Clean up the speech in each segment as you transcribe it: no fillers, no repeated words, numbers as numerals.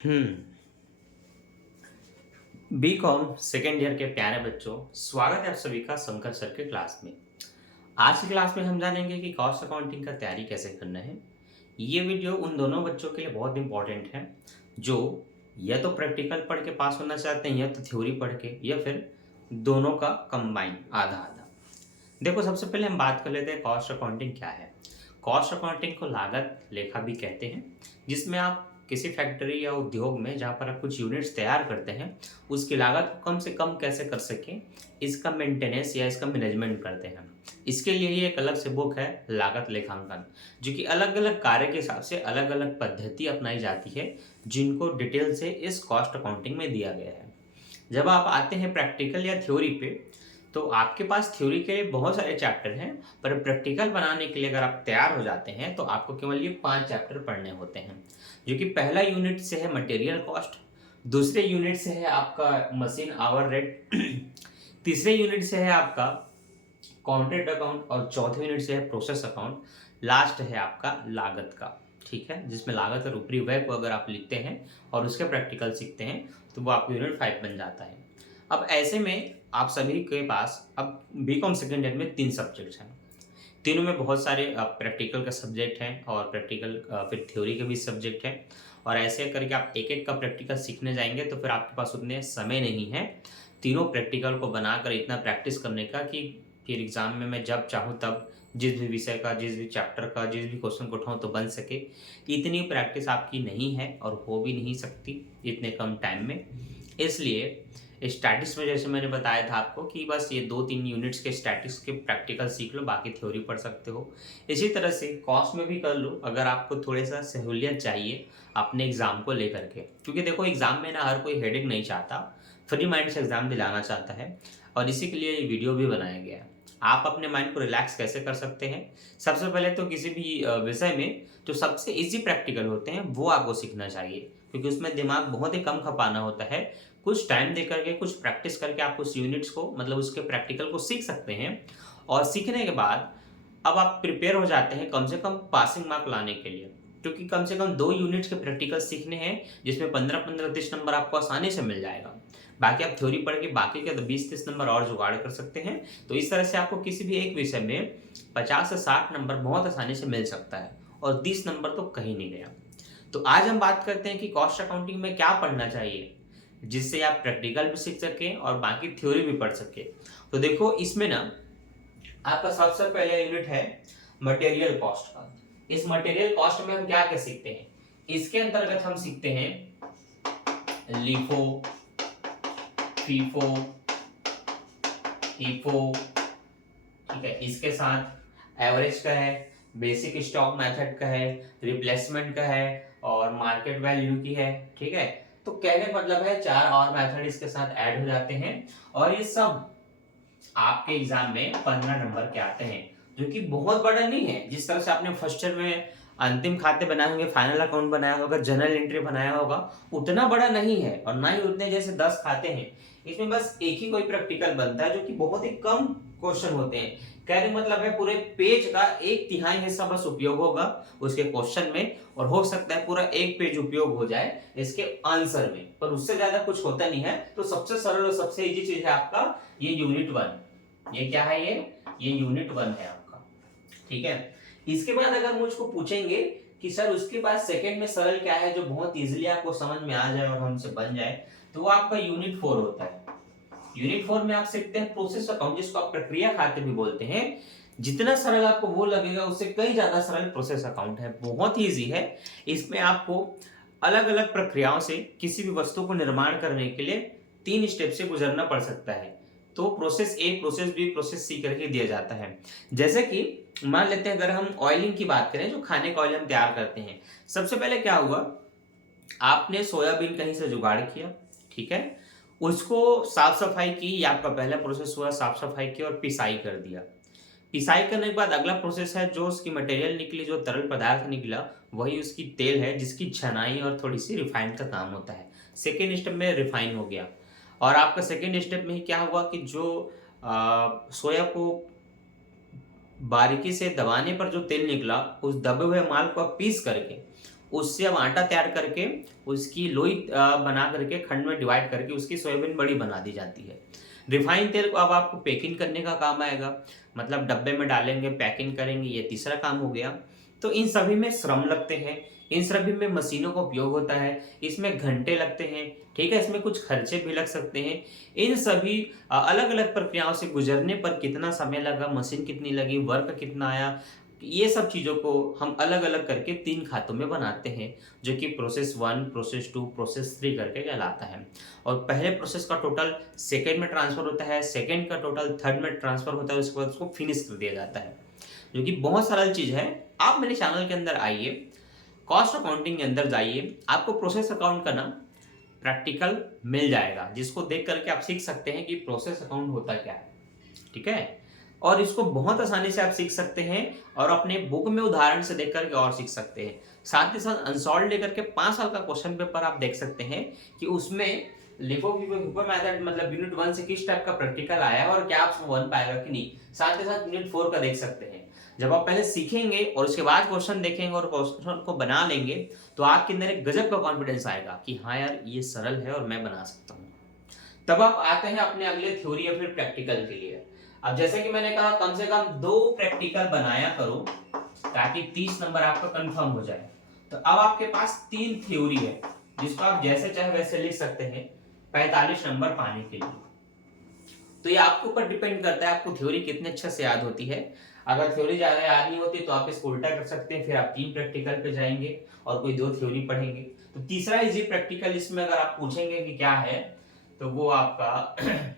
हम्म। B com second year के प्यारे बच्चों, स्वागत है आप सभी का शंकर सर के क्लास में। आज की क्लास में हम जानेंगे कि कॉस्ट अकाउंटिंग का तैयारी कैसे करना है। ये वीडियो उन दोनों बच्चों के लिए बहुत इंपॉर्टेंट है जो या तो प्रैक्टिकल पढ़ के पास होना चाहते हैं या तो थ्योरी पढ़ के या फिर दोनों का कंबाइन आधा आधा। देखो, सबसे पहले हम बात कर लेते हैं कॉस्ट अकाउंटिंग क्या है। कॉस्ट अकाउंटिंग को लागत लेखा भी कहते हैं, जिसमें आप किसी फैक्ट्री या उद्योग में जहाँ पर आप कुछ यूनिट्स तैयार करते हैं उसकी लागत को कम से कम कैसे कर सकें, इसका मेंटेनेंस या इसका मैनेजमेंट करते हैं। इसके लिए ही एक अलग से बुक है लागत लेखांकन, जो कि अलग अलग कार्य के हिसाब से अलग अलग पद्धति अपनाई जाती है, जिनको डिटेल से इस कॉस्ट अकाउंटिंग में दिया गया है। जब आप आते हैं प्रैक्टिकल या थ्योरी पे, तो आपके पास थ्योरी के लिए बहुत सारे चैप्टर हैं, पर प्रैक्टिकल बनाने के लिए अगर आप तैयार हो जाते हैं तो आपको केवल ये 5 चैप्टर पढ़ने होते हैं। जो कि पहला यूनिट से है मटेरियल कॉस्ट, दूसरे यूनिट से है आपका मशीन आवर रेट, तीसरे यूनिट से है आपका कॉन्ट्रैक्ट अकाउंट और चौथे यूनिट से है प्रोसेस अकाउंट। लास्ट है आपका लागत का, ठीक है, जिसमें लागत और ऊपरी व्यय को अगर आप लिखते हैं और उसके प्रैक्टिकल सीखते हैं तो वो आपका यूनिट 5 बन जाता है। अब ऐसे में आप सभी के पास अब बीकॉम सेकेंड ईयर में 3 सब्जेक्ट्स हैं। तीनों में बहुत सारे प्रैक्टिकल का सब्जेक्ट हैं और प्रैक्टिकल फिर थ्योरी के भी सब्जेक्ट हैं, और ऐसे करके आप एक एक का प्रैक्टिकल सीखने जाएंगे तो फिर आपके पास उतने समय नहीं है तीनों प्रैक्टिकल को बनाकर इतना प्रैक्टिस करने का कि फिर एग्ज़ाम में मैं जब चाहूँ तब जिस भी विषय का, जिस भी चैप्टर का, जिस भी क्वेश्चन को उठाऊँ तो बन सके। इतनी प्रैक्टिस आपकी नहीं है और हो भी नहीं सकती इतने कम टाइम में। इसलिए स्टैटिक्स में जैसे मैंने बताया था आपको कि बस ये 2-3 यूनिट्स के स्टैटिक्स के प्रैक्टिकल सीख लो, बाकी थ्योरी पढ़ सकते हो। इसी तरह से कॉस्ट में भी कर लो अगर आपको थोड़ा सा सहूलियत चाहिए अपने एग्ज़ाम को लेकर के, क्योंकि देखो एग्ज़ाम में ना हर कोई हेडेक नहीं चाहता, फ्री माइंड से एग्ज़ाम दिलाना चाहता है, और इसी के लिए ये वीडियो भी बनाया गया है। आप अपने माइंड को रिलैक्स कैसे कर सकते हैं? सबसे पहले तो किसी भी विषय में जो सबसे ईजी प्रैक्टिकल होते हैं वो आपको सीखना चाहिए, क्योंकि उसमें दिमाग बहुत ही कम खपाना होता है। कुछ टाइम दे करके, कुछ प्रैक्टिस करके आप उस यूनिट्स को, मतलब उसके प्रैक्टिकल को सीख सकते हैं। और सीखने के बाद अब आप प्रिपेयर हो जाते हैं कम से कम पासिंग मार्क लाने के लिए, क्योंकि कम से कम 2 यूनिट्स के प्रैक्टिकल सीखने हैं जिसमें 15-15, 30 नंबर आपको आसानी से मिल जाएगा। बाकी आप थ्योरी पढ़ के बाकी के तो 20-30 नंबर और जुगाड़ कर सकते हैं। तो इस तरह से आपको किसी भी एक विषय में 50 से 60 नंबर बहुत आसानी से मिल सकता है, और 30 नंबर तो कहीं नहीं गया। तो आज हम बात करते हैं कि कॉस्ट अकाउंटिंग में क्या पढ़ना चाहिए जिससे आप प्रैक्टिकल भी सीख सकें और बाकी थ्योरी भी पढ़ सकें। तो देखो, इसमें ना आपका सबसे पहला यूनिट है मटेरियल कॉस्ट का। इस मटेरियल कॉस्ट में हम क्या क्या सीखते हैं? इसके अंतर्गत हम सीखते हैं लीफो, फीफो, ईफो, ठीक है, इसके साथ एवरेज का है, बेसिक स्टॉक मेथड का है, रिप्लेसमेंट का है और मार्केट वैल्यू की है, ठीक है। तो कहने का मतलब है 4 और मेथड इसके साथ ऐड हो जाते हैं, और ये सब आपके एग्जाम में 15 नंबर के आते हैं, जो कि बहुत बड़ा नहीं है। जिस तरह से आपने फर्स्ट ईयर में अंतिम खाते बनाए होंगे, फाइनल अकाउंट बनाया होगा, जनरल एंट्री बनाया होगा, उतना बड़ा नहीं है, और ना ही उतने जैसे 10 खाते हैं। इसमें बस एक ही कोई प्रैक्टिकल बनता है जो कि बहुत ही कम क्वेश्चन होते हैं। कहने का मतलब है पूरे पेज का 1/3 हिस्सा बस उपयोग होगा उसके क्वेश्चन में, और हो सकता है पूरा 1 पेज उपयोग हो जाए इसके आंसर में, पर उससे ज्यादा कुछ होता नहीं है। तो सबसे सरल और सबसे इजी चीज है आपका ये यूनिट 1। ये क्या है? ये यूनिट 1 है आपका, ठीक है। इसके बाद अगर मुझको पूछेंगे कि सर उसके बाद सेकंड में सरल क्या है जो बहुत इजीली आपको समझ में आ जाए और हमसे बन जाए, तो वो आपका यूनिट 4 होता है। यूनिट 4 में आप सीखते हैं प्रोसेस अकाउंट, जिसको आप प्रक्रिया खाते भी बोलते हैं। जितना सरल आपको वो लगेगा उससे कई ज्यादा सरल प्रोसेस अकाउंट है, बहुत ही इजी है। इसमें आपको अलग अलग प्रक्रियाओं से किसी भी वस्तु को निर्माण करने के लिए 3 स्टेप से गुजरना पड़ सकता है। तो process A, process B, process C करके दिया जाता है। जैसे कि मान लेते हैं अगर हम ऑयलिंग की बात करें, जो खाने का ऑयल हम तैयार करते हैं, सबसे पहले क्या हुआ, आपने सोयाबीन कहीं से जुगाड़ किया, ठीक है, उसको साफ सफाई की, ये आपका पहला प्रोसेस हुआ, साफ सफाई की और पिसाई कर दिया। पिसाई करने के बाद अगला प्रोसेस है, जो उसकी मटेरियल निकली, जो तरल पदार्थ निकला, वही उसकी तेल है, जिसकी छनाई और थोड़ी सी रिफाइंड का काम होता है। सेकेंड स्टेप में रिफाइन हो गया, और आपका सेकेंड स्टेप में ही क्या हुआ कि जो सोया को बारीकी से दबाने पर जो तेल निकला, उस दबे हुए माल को आप पीस करके उससे अब आटा तैयार करके उसकी लोई बना करके खंड में डिवाइड करके उसकी सोयाबीन बड़ी बना दी जाती है। रिफाइंड तेल को अब आपको पैकिंग करने का काम आएगा, मतलब डब्बे में डालेंगे, पैकिंग करेंगे, ये तीसरा काम हो गया। तो इन सभी में श्रम लगते हैं, इन सभी में मशीनों का उपयोग होता है, इसमें घंटे लगते हैं, ठीक है, इसमें कुछ खर्चे भी लग सकते हैं। इन सभी अलग-अलग प्रक्रियाओं से गुजरने पर कितना समय लगा, मशीन कितनी लगी, वर्क कितना आया, ये सब चीज़ों को हम अलग-अलग करके 3 खातों में बनाते हैं, जो कि प्रोसेस 1, प्रोसेस 2, प्रोसेस 3 करके कहलाता है। और पहले प्रोसेस का टोटल सेकंड में ट्रांसफ़र होता है, सेकंड का टोटल थर्ड में ट्रांसफ़र होता है, उसके बाद उसको फिनिश कर दिया जाता है, जो कि बहुत सरल चीज़ है। आप मेरे चैनल के अंदर आइए, कॉस्ट अकाउंटिंग के अंदर जाइए, आपको प्रोसेस अकाउंट का ना प्रैक्टिकल मिल जाएगा, जिसको देख करके आप सीख सकते हैं कि प्रोसेस अकाउंट होता क्या है, ठीक है? और इसको बहुत आसानी से आप सीख सकते हैं और अपने बुक में उदाहरण से देख करके और सीख सकते हैं। साथ ही साथ अनसॉल्व्ड लेकर के 5 साल का क्वेश्चन पेपर आप देख सकते हैं कि उसमें लिफो फिबो मेथड मतलब यूनिट 1 से किस टाइप का प्रैक्टिकल आया है और क्या आप उसमें बन पाएगा कि नहीं। साथ ही साथ यूनिट 4 का देख सकते हैं। जब आप पहले सीखेंगे और उसके बाद क्वेश्चन देखेंगे और क्वेश्चन को बना लेंगे, तो आपके अंदर एक गजब का कॉन्फिडेंस आएगा कि हाँ यार, ये सरल है और मैं बना सकता हूँ। तब आप आते हैं अपने अगले थ्योरी या फिर प्रैक्टिकल के लिए। अब जैसे कि मैंने कहा, कम से कम 2 प्रैक्टिकल बनाया करो ताकि 30 नंबर आपका कंफर्म हो जाए। तो अब आपके पास 3 थ्योरी है, जिसको आप जैसे चाहे वैसे लिख सकते हैं 45 नंबर पाने के लिए। तो ये आपके ऊपर डिपेंड करता है आपको थ्योरी कितने अच्छे से याद होती है। अगर थ्योरी ज्यादा याद नहीं होती तो आप इसको उल्टा कर सकते हैं, फिर आप 3 प्रैक्टिकल पे जाएंगे और कोई 2 थ्योरी पढ़ेंगे। तो तीसरा इजी प्रैक्टिकल इसमें अगर आप पूछेंगे कि क्या है, तो वो आपका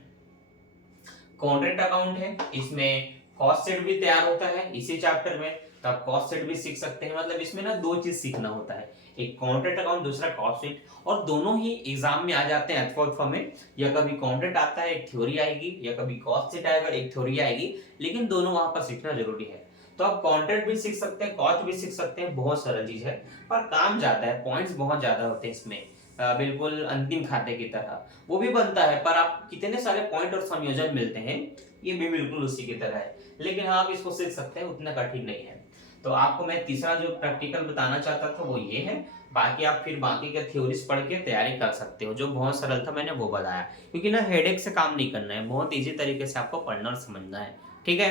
कॉन्ट्रैक्ट अकाउंट है। इसमें कॉस्ट शीट भी तैयार होता है इसी चैप्टर में, तो आप कॉस्ट शीट भी सीख सकते हैं। मतलब इसमें ना 2 चीज सीखना होता है, एक कॉन्ट्रैक्ट अकाउंट, दूसरा कॉस्ट शीट, और दोनों ही एग्जाम में आ जाते हैं अथवा में। या कभी कॉन्ट्रैक्ट आता है, एक थ्योरी आएगी, या कभी कॉस्ट शीट आएगा, एक थ्योरी आएगी, लेकिन दोनों वहां पर सीखना जरूरी है। तो आप कॉन्ट्रैक्ट भी सीख सकते हैं, कॉस्ट भी सीख सकते हैं, बहुत सरल चीज है, पर काम ज्यादा है, पॉइंट्स बहुत ज्यादा होते हैं इसमें, बिल्कुल अंतिम खाते की तरह वो भी बनता है, पर आप कितने सारे पॉइंट और संयोजन मिलते हैं, ये भी बिल्कुल उसी की तरह है। लेकिन हाँ, आप इसको सीख सकते हैं, उतना कठिन नहीं है। तो आपको मैं तीसरा जो प्रैक्टिकल बताना चाहता था वो ये है। बाकी आप फिर बाकी के थ्योरीज पढ़ के तैयारी कर सकते हो, जो बहुत सरल था मैंने वो बताया, क्योंकि ना हेडेक से काम नहीं करना है, बहुत इजी तरीके से आपको पढ़ना और समझना है, ठीक है।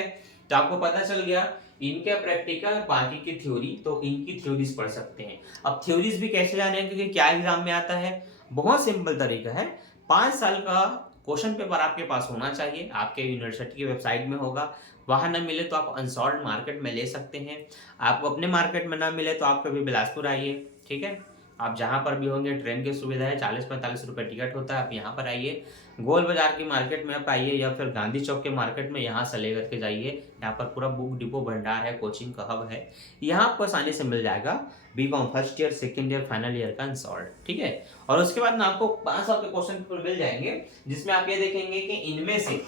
तो आपको पता चल गया इनके प्रैक्टिकल, बाकी की थ्योरी, तो इनकी थ्योरीज पढ़ सकते हैं। अब थ्योरीज भी कैसे जाने, क्योंकि क्या एग्जाम में आता है, बहुत सिंपल तरीका है। 5 साल का क्वेश्चन पेपर आपके पास होना चाहिए, आपके यूनिवर्सिटी की वेबसाइट में होगा। वहां ना मिले तो आप अनसॉल्ड मार्केट में ले सकते हैं। आपको अपने मार्केट में ना मिले तो आप कभी बिलासपुर आइए, ठीक है। आप जहां पर भी होंगे, ट्रेन की सुविधा है, 40-45 रुपए टिकट होता है, आप यहाँ पर आइए। गोल बाजार की मार्केट में आप आइए, या फिर गांधी चौक के मार्केट में यहाँ से लेकर के जाइए। यहाँ पर पूरा बुक डिपो भंडार है, कोचिंग का हब है, यहाँ आपको आसानी से मिल जाएगा BCom first year, second year, final year का अनसॉल्ड, ठीक है। और उसके बाद ना आपको 5 साल के क्वेश्चन पेपर मिल जाएंगे, जिसमें आप ये देखेंगे कि इनमें से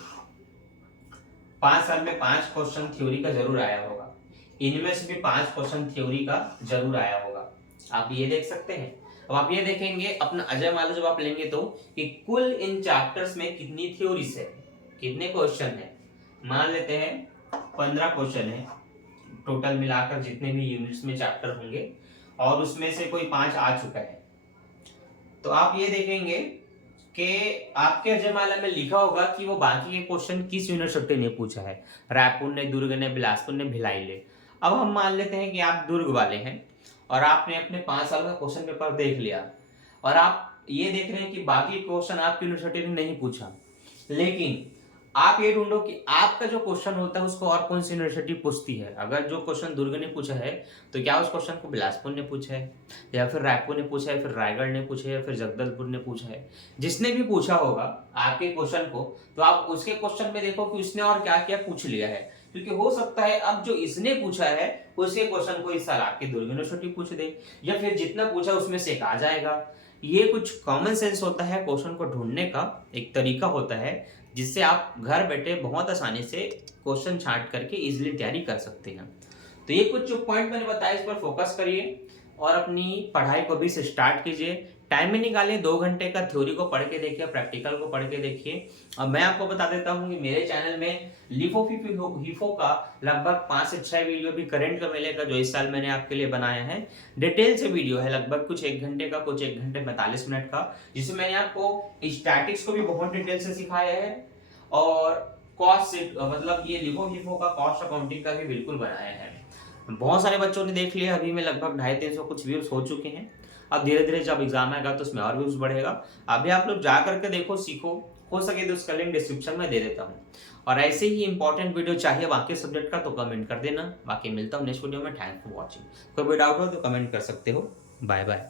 5 साल में 5 क्वेश्चन थ्योरी का जरूर आया होगा, इनमें से भी 5 क्वेश्चन थ्योरी का जरूर आया होगा, आप ये देख सकते हैं। अब आप ये देखेंगे अपना अजय माला जब आप लेंगे तो कि कुल इन चैप्टर्स में कितनी थ्योरीज है, कितने क्वेश्चन है। मान लेते हैं 15 क्वेश्चन है टोटल मिलाकर, जितने भी यूनिट्स में चैप्टर होंगे, और उसमें से कोई 5 आ चुका है। तो आप ये देखेंगे कि आपके जयमाला में लिखा होगा कि वो बाकी के क्वेश्चन किस यूनिवर्सिटी ने पूछा है, रायपुर ने, दुर्ग ने, बिलासपुर ने, भिलाई ने। अब हम मान लेते हैं कि आप दुर्ग वाले हैं और आपने अपने 5 साल का क्वेश्चन पेपर देख लिया, और आप ये देख रहे हैं कि बाकी क्वेश्चन आपकी यूनिवर्सिटी ने नहीं पूछा, लेकिन आप ये ढूंढो कि आपका जो क्वेश्चन होता है उसको और कौन सी यूनिवर्सिटी पूछती है। अगर जो क्वेश्चन दुर्ग ने पूछा है, तो क्या उस क्वेश्चन को बिलासपुर ने पूछा है, या फिर रायपुर ने पूछा है, फिर रायगढ़ ने पूछा है, या फिर जगदलपुर ने पूछा है। जिसने भी पूछा होगा आपके क्वेश्चन को, तो आप उसके क्वेश्चन में देखो कि उसने और क्या क्या पूछ लिया है, क्योंकि हो सकता है अब जो इसने पूछा है उसके क्वेश्चन को इस साल आपकी दुर्ग यूनिवर्सिटी पूछ दे, या फिर जितना पूछा उसमें से एक आ जाएगा। ये कुछ कॉमन सेंस होता है, क्वेश्चन को ढूंढने का एक तरीका होता है, जिससे आप घर बैठे बहुत आसानी से क्वेश्चन छांट करके इजीली तैयारी कर सकते हैं। तो ये कुछ जो पॉइंट मैंने बताया, इस पर फोकस करिए और अपनी पढ़ाई को भी स्टार्ट कीजिए। टाइम में निकालिए, 2 घंटे का थ्योरी को पढ़ के देखिए, प्रैक्टिकल को पढ़ के देखिए। और मैं आपको बता देता हूँ कि मेरे चैनल में लिफो हिफो का लगभग 5 से 6 वीडियो भी करंट का मिलेगा, जो इस साल मैंने आपके लिए बनाया है। डिटेल से वीडियो है, लगभग कुछ 1 घंटे का, कुछ 1 घंटे 45 मिनट का, जिसमें मैंने आपको स्टैटिक्स को भी बहुत डिटेल से सिखाया है और कॉस्ट मतलब ये लिफो का कॉस्ट अकाउंटिंग का भी बिल्कुल बनाया है। बहुत सारे बच्चों ने देख लिया, अभी में लगभग 250-300 कुछ व्यूज हो चुके हैं। अब धीरे धीरे जब एग्जाम आएगा तो उसमें और व्यूज बढ़ेगा। अभी आप लोग जा करके देखो, सीखो, हो सके तो उसका लिंक डिस्क्रिप्शन में दे देता हूँ। और ऐसे ही इंपॉर्टेंट वीडियो चाहिए बाकी सब्जेक्ट का तो कमेंट कर देना। बाकी मिलता हूँ नेक्स्ट वीडियो में। Thanks for watching. कोई भी डाउट हो तो कमेंट कर सकते हो। Bye bye.